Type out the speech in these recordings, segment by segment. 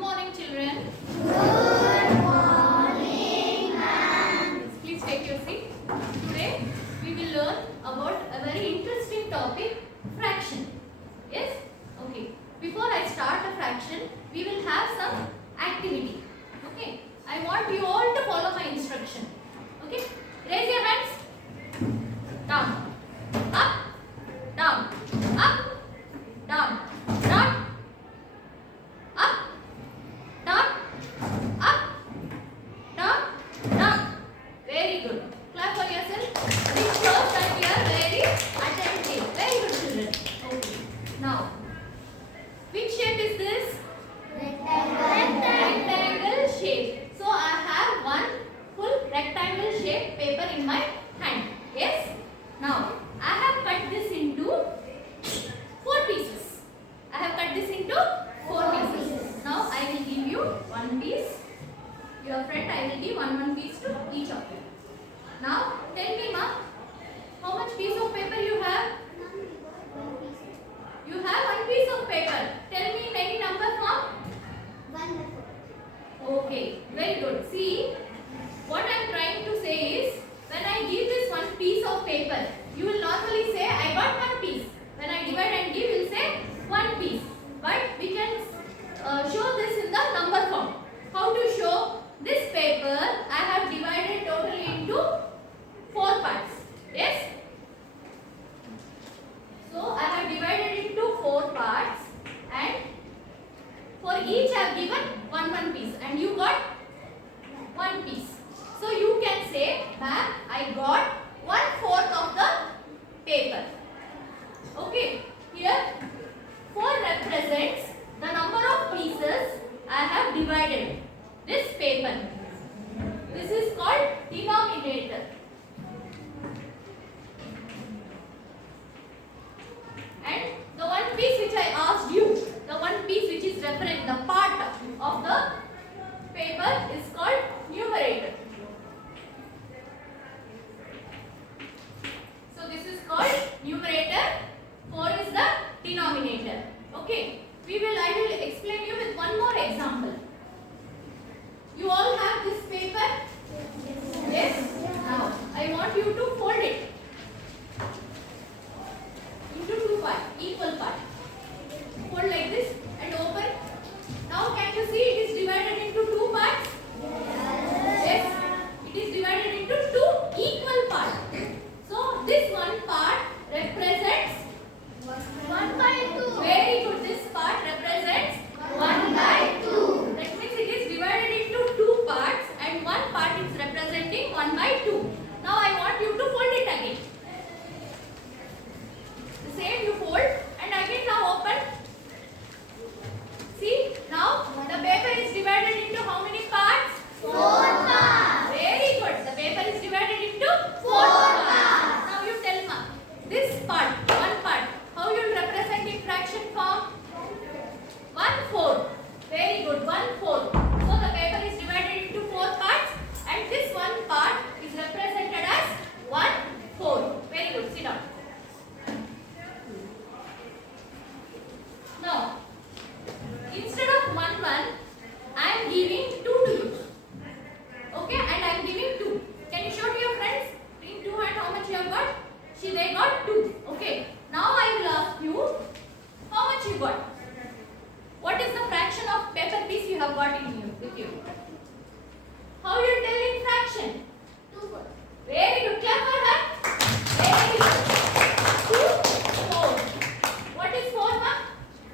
morning, children. Good morning, ma'am. Please take your seat. Today we will learn about a very interesting topic, fraction. Yes? Okay. Before I start a fraction, we will have some activity. Okay? I want you all to follow my instruction. Okay? Raise your hands. Down. Up. Down. Up. Down. Down. Up. Down. Up. Down. Down. Very good. Clap for yourself. This shows that you are very attentive. Very good, children. Okay. Now, which shape is this? Rectangle shape. So I have one full rectangle shape paper in my hand. Yes? Now, I have cut this into 4 pieces. I have cut this into 4 pieces. Now, I will give you one piece. Your friend, I will give one piece to each of you. Now, tell me, ma, how much piece of paper you have? You have one piece of paper. Tell me many number form. Okay, very good. See, what I am trying to say is, when I give this one piece of paper, you will normally say, I got one piece. When I divide and give, you will say one piece. But we can show this in the number form. How to show? This paper, I have divided totally into 4 parts. Yes? So, I have divided into 4 parts and for each I have given one piece and you got 1 piece. So, you can say, ma'am, I got 1/4 of the paper. Okay, here 4 represents the number of pieces I have divided this paper. This is called denominator. And the one piece which I asked you, the one piece which is represent the part of the paper is called numerator. So this is called numerator, 4 is the denominator. Okay, I will explain you with one more example. You all have this paper? Yes? Now, I want you to fold it into 2 parts, equal parts. Fold like this and open. Now, can you see it is divided into 2 parts? Yes. It is divided into 2 equal parts. So, this one part represents 1/2. Very good. This part represents 1/2. That means it is divided into 2 parts and one part is representing 1/2. Now I want you to fold it again. The same you fold and again now open. See, now the paper is divided into how many parts? 4 parts. Very good. The paper is divided into 4 parts. Now you tell ma, this part, one part, how you will represent in fraction form? 1/4. Very good. 1/4. So the paper is divided into 4 parts and this one part is represented as 1/4. Very good. Sit down. Now, instead of 1, I am giving 2 to you. Okay, and I am giving 2. Can you show to your friends? In 2 hand how much you have got? They got 2. Okay. Now I will ask you, how much you got? What is the fraction of paper piece you have got in you with you? How you tell in fraction? 2/4. Very good. Clap for her. Very good. 2/4. What is 4, ma'am?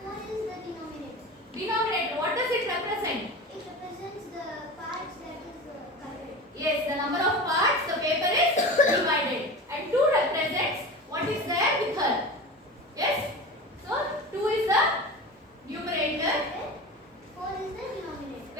4 is the denominator. Denominator. What does it represent? It represents the parts that is covered. Yes, the number of parts the paper is divided. And 2 represents what is there with her. Yes? So, 2 is the numerator. 4 is the denominator.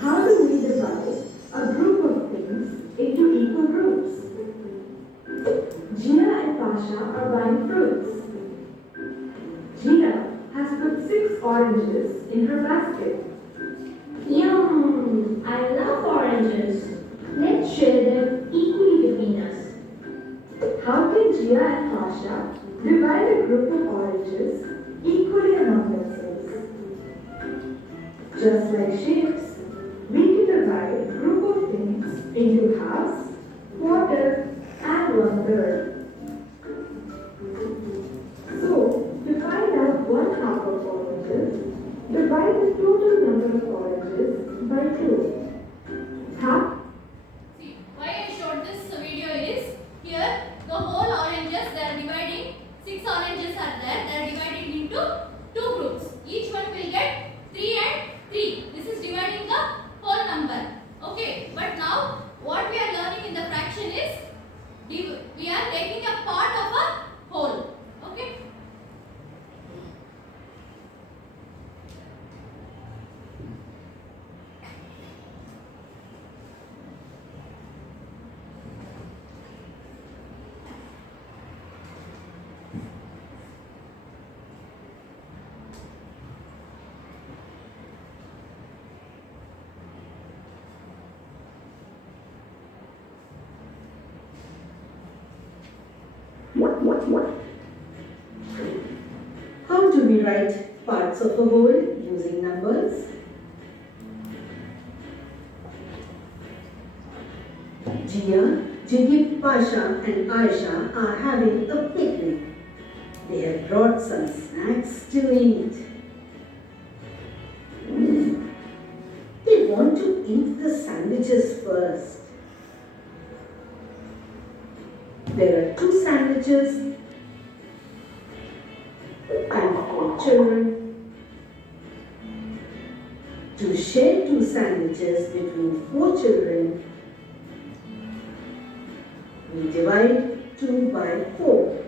How do we divide a group of things into equal groups? Gia and Pasha are buying fruits. Gia has put 6 oranges in her basket. Yum! I love oranges. Let's share them equally between us. How can Gia and Pasha divide a group of oranges equally among themselves? Just like shapes, we can divide a group of things into halves, quarters, and 1/3. So, to find out 1/2 of oranges, divide the total number of oranges by 2. Half. See, why I showed this video is here the whole oranges they are dividing. 6 oranges are there. They are divided into 2 groups. Each one will get 3 and 3. This is dividing the whole number. Okay. But now what we are learning in the fraction is we are taking a part of a whole. Okay. How do we write parts of a whole using numbers? Gia, Jiggy, Pasha and Aisha are having a picnic. They have brought some snacks to eat. They want to eat the sandwiches first. There are 2 sandwiches and 4 children. To share 2 sandwiches between 4 children, we divide 2 by 4.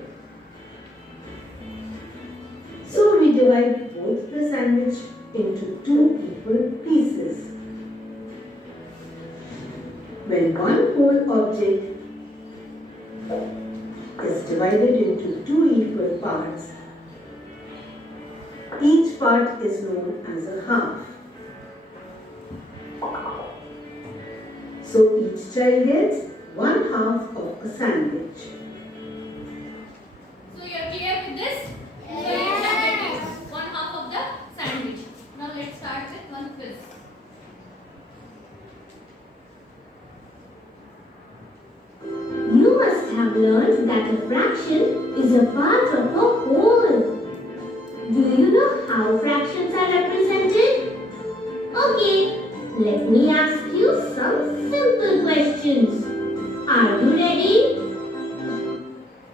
So we divide both the sandwich into 2 equal pieces. When one whole object is divided into 2 equal parts, each part is known as a half. So each child gets 1/2 of a sandwich. So you are clear with this? Yes. So each are getting 1/2 of the sandwich. Now let's start with one quiz. You must have learned that a fraction is a part of a whole. Do you know how fractions are represented? Okay, let me ask you some simple questions. Are you ready?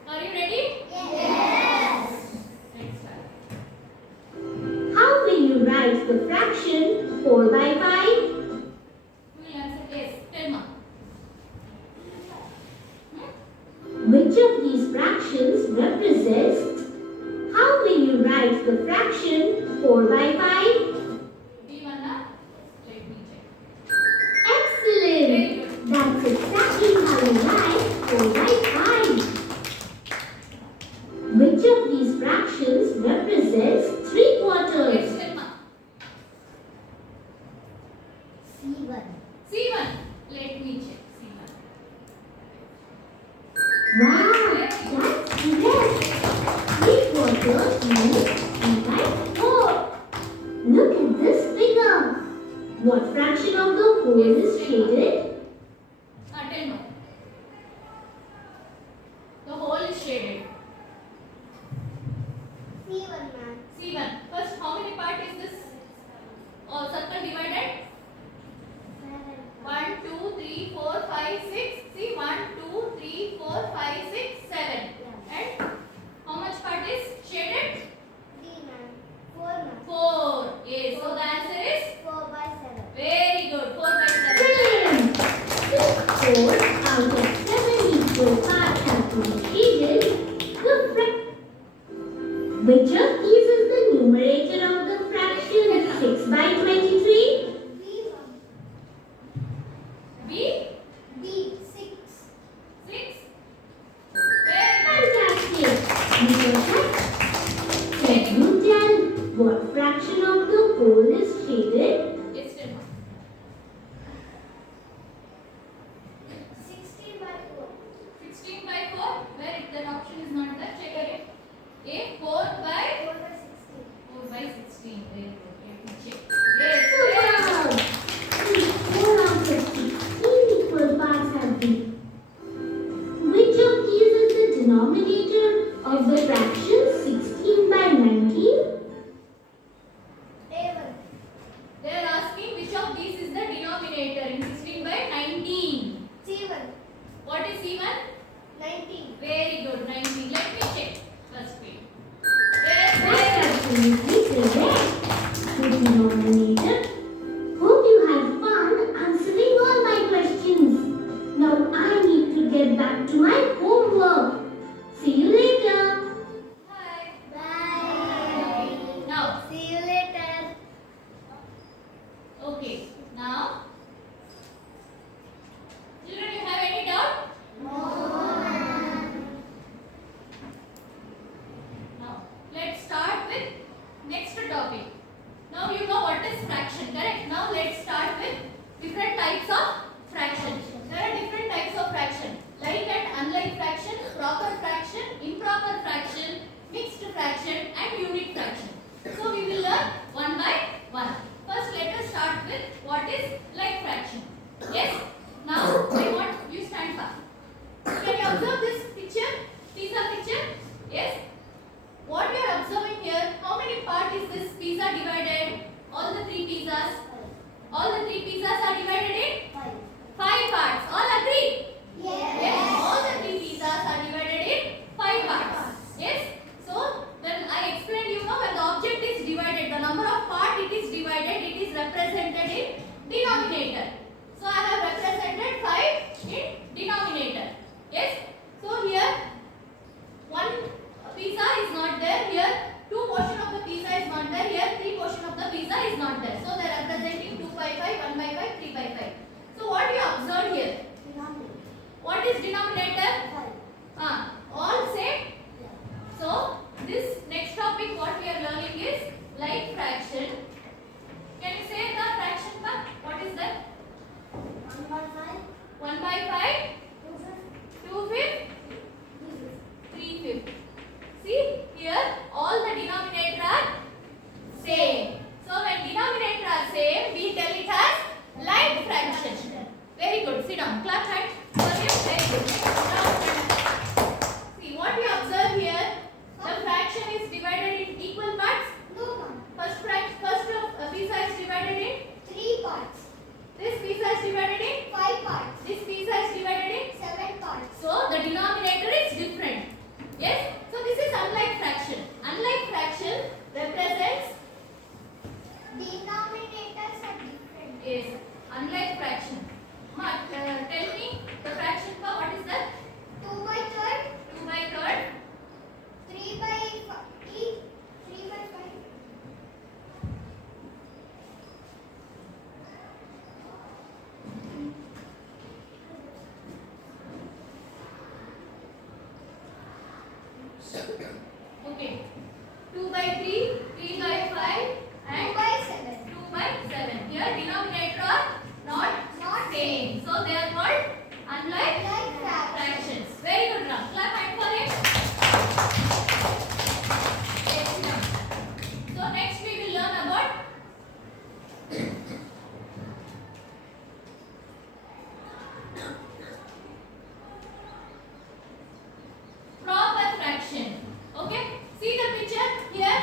Are you ready? Yes. Let's start. How will you write the fraction 4 by 5? We will answer yes. Tell ma. Which of these fractions represents? How will you write the fraction 4 by 5? B1 let me check. Excellent! Very good. That's exactly how you write 4 by 5. Which of these fractions represents 3 quarters? Yes, tell ma. C1. C1. Let me check. C1. Wow, that's correct. 3 quarters means 3 by 4. Look at this figure. What fraction of the whole is shaded? Tell ma. The whole is shaded. C1, ma'am. C1. First, how many part is this circle divided? 7. 1, 2, 3, 4, 5, 6. See, 1, 2, 3, 4, 5, 6, 7. And how much part is shaded? 3, ma'am. 4, ma'am. 4. Yes. So the answer is 4 by 7. very good. 4 by 7. Brilliant! Since 4 out of 7 equal parts have been shaded, which of these is the numerator of the fraction 6 by 23? B1. see one? 19. Very good, 19. Let me check. First wait. That Yes, fraction is correct. To the denominator. Hope you had fun answering all my questions. Now I need to get back to my homework. See you later. Bye. Bye. Now, See you later. okay. Now, children, you have any doubt? Now, let's start with next topic. Now you know what is fraction, correct? Now let's start with different types of fraction. There are different types of fraction, like and unlike fraction, proper fraction, improper fraction, mixed fraction, and unit fraction. So we will learn one by one. First, let us start with what is like fraction. Yes. Now I want you stand up. Can you observe this picture? Pizza picture? Yes. What you are observing here, how many parts is this pizza divided? All the three pizzas. All the three pizzas are divided in 5 parts. All agree? Yes. All the three pizzas are divided in 5 parts. Yes. So then I explained you know when the object is divided, the number of parts it is divided, it is represented in denominator. So I have represented 5 in denominator. Yes. So here one pizza is not there. Here 2 portion of the pizza is not there. Here 3 portion of the pizza is not there. So they are representing 2 by 5, 1 by 5, 3 by 5. So what you observed here? What is denominator? All same. So this next topic what we are learning is like fraction. Can you say the fraction part? What is that? 1 by 5, 2 fifth, 3 fifth. See here all the denominator are same. So when denominator are same, we tell it as like fraction. Very good. Sit down. Clap hands for you. Very good. Now, see what we observe here. The fraction is divided in equal parts. First pizza is divided in. This pizza is divided in. This pizza is divided in. So the denominator is different. Yes. So this is unlike fraction. Unlike fraction represents. Yes. Unlike fraction. Tell me the fraction for what is that? 2 by third. 3 by 5. Okay. 2 by 3, 3 by 5, and 2 by 7. Here denominator are not same. So they are called unlike fractions. Very good, Ram. Clap hand for him. Yes, Ram. So next we will learn about proper fraction. Okay. See the picture here.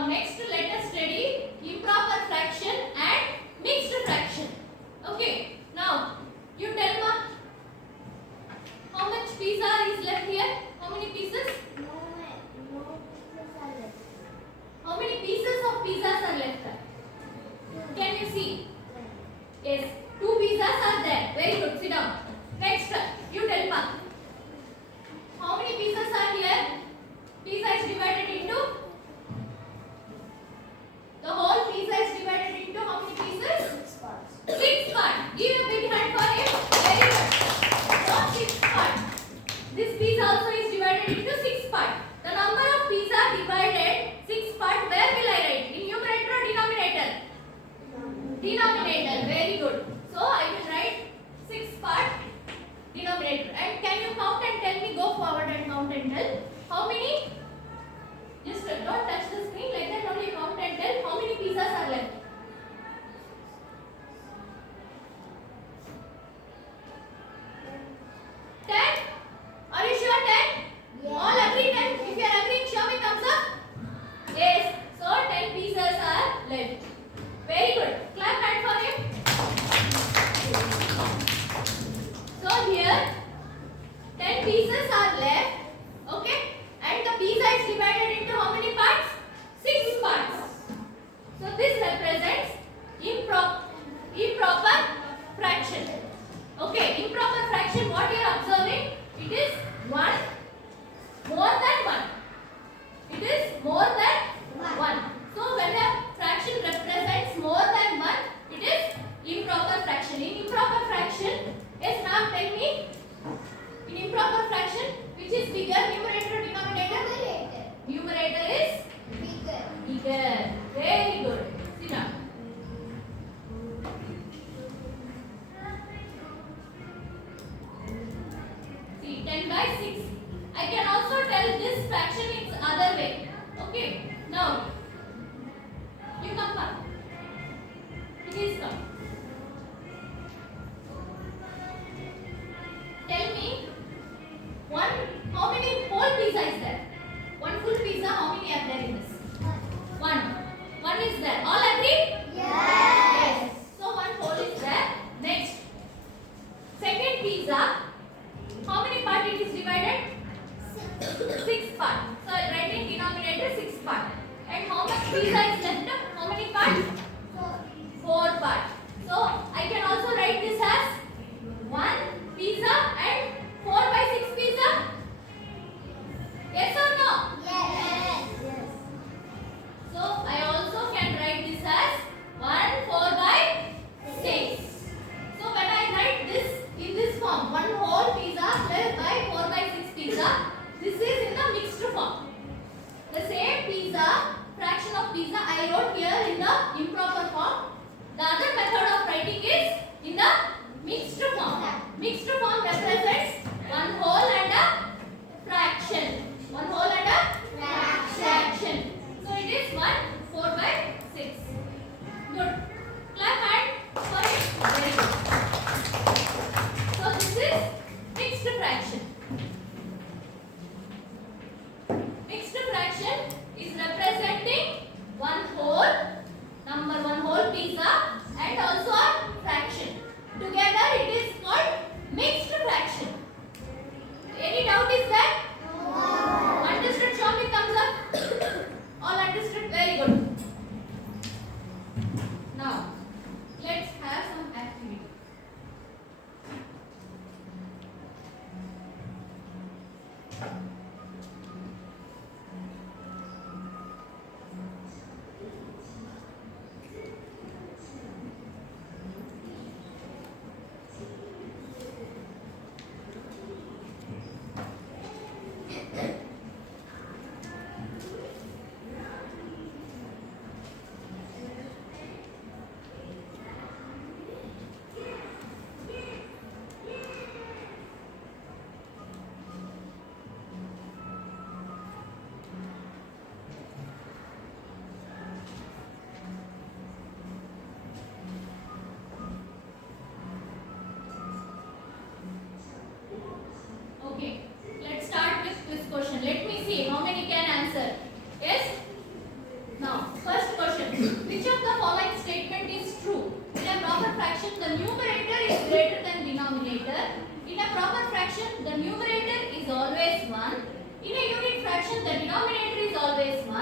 Now next let us study improper fraction and mixed fraction. Okay. Now you tell me how much pizza is left here? How many pieces? No pieces are left. How many pieces of pizzas are left? Can you see? Yes, 2 pizzas are there. Very good. Sit down. Next, you tell me. How many pieces are here? Pizza is divided into. The whole pizza is divided into how many pieces? 6 parts. 6 parts. Give a big hand for him. Very good. So 6 parts. This pizza also is divided into 6 parts. The number of pizza divided 6 parts. Where will I write? In numerator or denominator? Denominator. Very good. So I will write 6 part denominator. And can you count and tell me? Go forward and count and tell. How many? Just don't touch the screen. Like that only count and tell. How many pizzas are left? 10. Are you sure 10? Yeah. All agree 10. If you are agreeing, show me thumbs up. Yes. So 10 pieces are left. Very good. Clap hand for him. So here 10 pieces are left. Okay. And the pizza is divided into how many parts? 6 parts. So this represents improper fraction. Okay. Improper fraction, what you are observing? It is 1 more than 1. It is more than 1. So when a fraction represents more than 1, it is improper fraction. In improper fraction, yes, now tell me. In improper fraction, which is bigger, numerator or denominator? Numerator is Bigger. bigger. Very good. Sit down. See, 10 by 6. I can also tell this fraction is other way. Okay. Now, you come back. Please come. Tell me, how many whole pizza is there? One full pizza, how many are there in this? 1. 1 is there. All agree? Yes. So 1 whole is there. Next. Second pizza, how many part it is divided? 6 part. So I write in denominator 6 part. And how much pizza is left? How many parts? 4 part. So I can also write this as 1 pizza and 4 by 6 pizza. Yes or no? Yes. So I also can write this as 1 4 by 6. So when I write this in this form, 1 whole pizza plus by 4 by 6 pizza, this is in the mixed form. The same pizza, fraction of pizza I wrote here in the improper form. The other method of writing is in the mixed form. Mixed form represents 1 whole and a fraction. 1 whole and a fraction. So it is 1 4 by 6. Good. Clap hand for it. Very good. So this is mixed fraction. Mixed fraction is representing 1 whole, number 1 whole pizza and also a fraction. Together it is called mixed fraction. Any doubt is there? Understood? Show me thumbs up. All understood? Very good. Now, let's have some activity. Okay, let's start with this question. Let me see how many can answer. Yes? Now, fraction the denominator is always 1,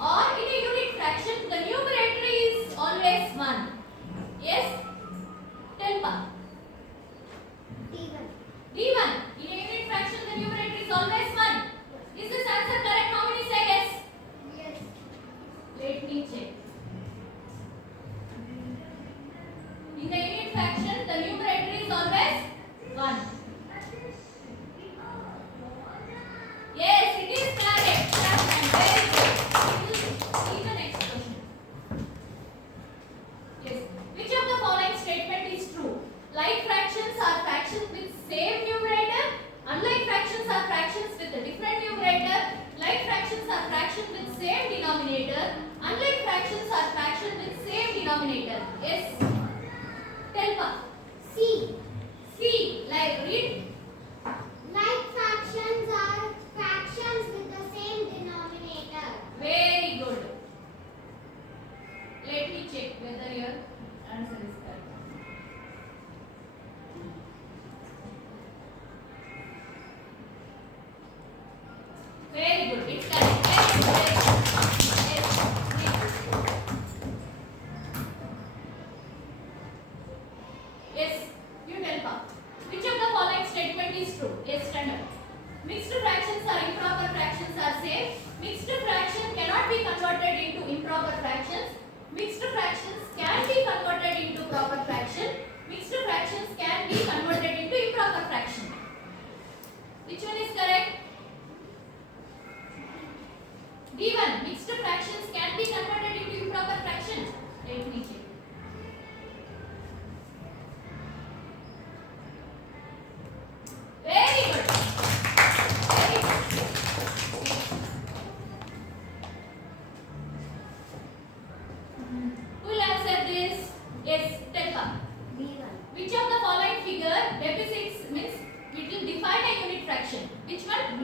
or in a unit fraction the numerator is always 1? Yes? Tell pa. D1. D1. In a unit fraction the numerator is always 1. Is this answer correct? How many say yes? Yes. Let me check. In the unit fraction the numerator is always 1. Yes, it is correct. And very good. We will see the next question. Yes. Which of the following statement is true? Like fractions are fractions with same numerator. Unlike fractions are fractions with a different numerator. Like fractions are fractions with same denominator. Unlike fractions are fractions with same denominator. Yes. Tell pa. C. C. Like read. Like fractions are fractions with the same denominator. Very good. Let me check whether your answer is correct. Very good. It's correct. Very good. Very good. Yes. Next. Yes. You tell pa. Which of the following statement is true? Yes, stand up. Mixed fractions or improper fractions are same. Mixed fraction cannot be converted into improper fractions. Mixed fractions can be converted into proper fraction. Mixed fractions can be converted into improper fraction. Which one is correct? D1. Mixed fractions can be converted into improper fraction. Let me check. Very good. Very good. Who will answer this? Yes, tell pa. D1. Which of the following figure depicts means it will define a unit fraction? Which one?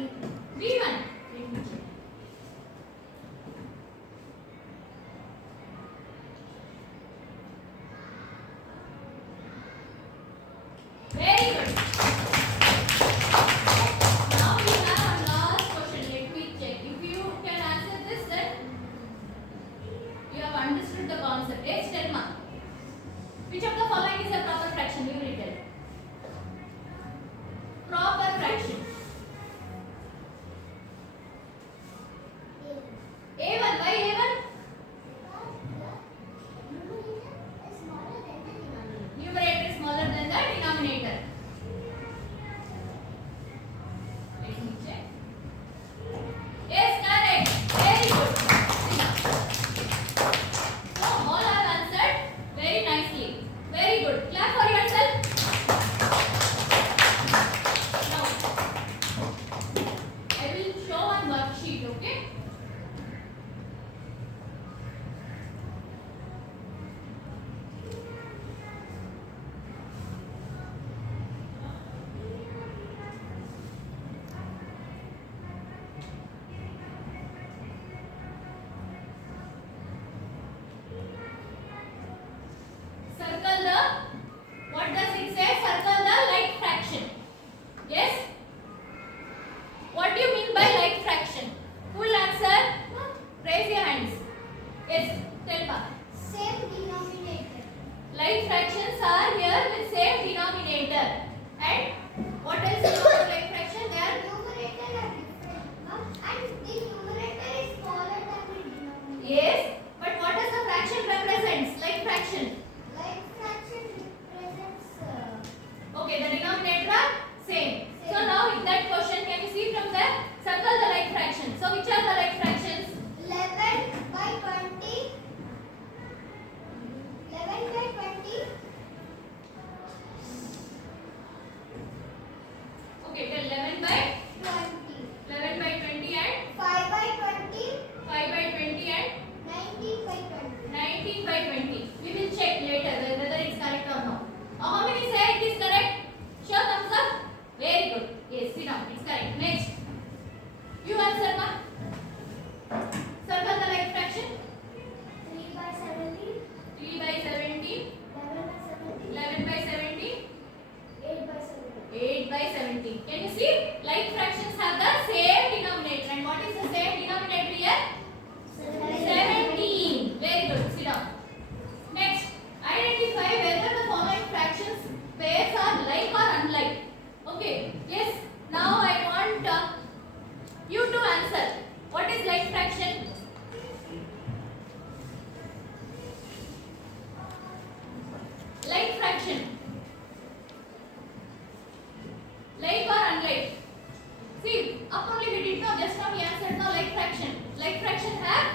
Like fraction have?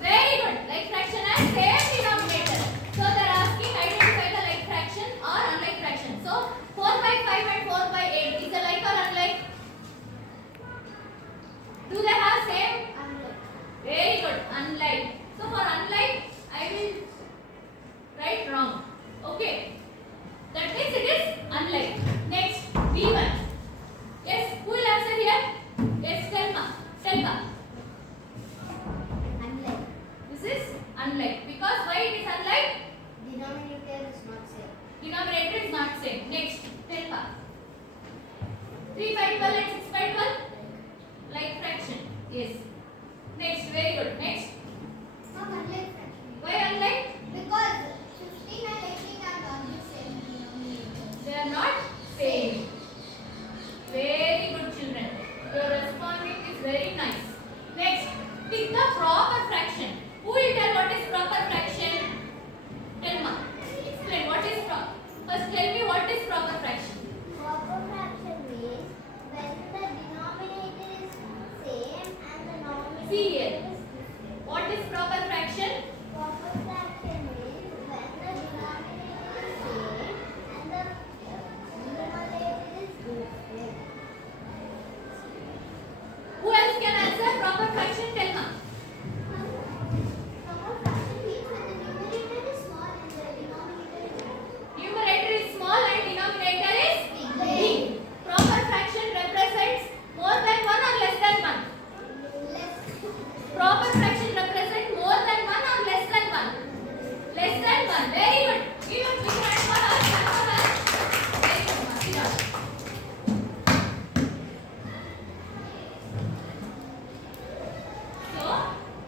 Very good. Like fraction has same denominator. So they are asking identify the like fraction or unlike fraction. So 4/5 and 4/8 is a like or unlike? Do they have same? Unlike. Very good. Unlike. So for unlike, I will write wrong. Okay. That means it is unlike. Next, B1. Yes, who will answer here? Yes, Telma. Telma. Unlike. This is unlike. Because why it is unlike? Denominator is not same. Denominator is not same. Next, Telma. 3/12 and 6/12? Like fraction. Yes. Next, very good. Next. Not unlike fraction. Why unlike? Because 15 and 18 are not the same denominator. They are not same. Very good, children. Your responding is very nice. Next, pick the proper fraction. Who will tell what is proper fraction? Telma. Explain what is proper. First, tell me what is proper fraction. Proper fraction means when the denominator is same and the numerator See here. is different. What is proper fraction? Proper fraction means when the denominator is same and the numerator is different. Who else can answer proper fraction? Telma. Proper fraction means when the numerator is small and the denominator is big. Numerator is small and denominator is Big. big. Proper fraction represents more than 1 or less than 1. Less. Proper fraction represent more than 1 or less than 1. Less than 1. Very good. Give a big hand for us. Hand for us. Very good. Masira. So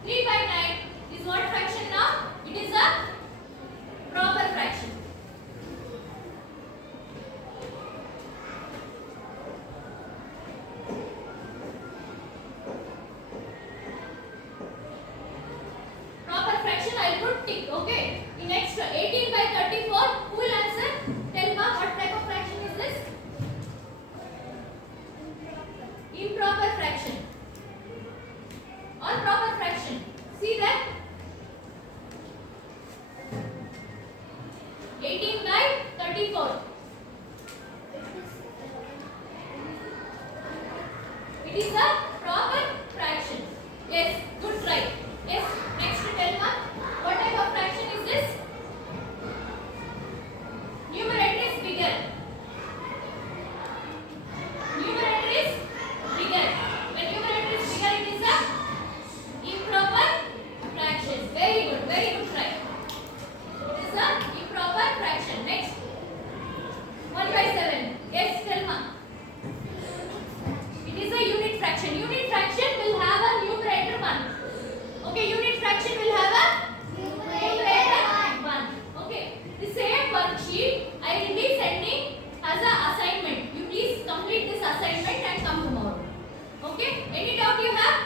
3/9 is what fraction now? It is a proper fraction. Proper fraction I will put tick. Okay. The next 18/34. Who will answer? Tell me what type of fraction is this? Improper fraction or proper fraction. See that? 18/34. It is a proper fraction. Yes, good try. Yes, next to tell me what type of fraction is this? Numerator is bigger. Numerator is bigger. When numerator is bigger, it is a improper fraction. Very good try. It is a improper fraction. Next, 1/7. Yes, Telma. It is a unit fraction. Unit fraction will have a numerator 1. Okay, unit fraction will have a numerator 1. Okay, the same worksheet I will be sending as a assignment. You please complete this assignment and come tomorrow. Okay, any doubt you have?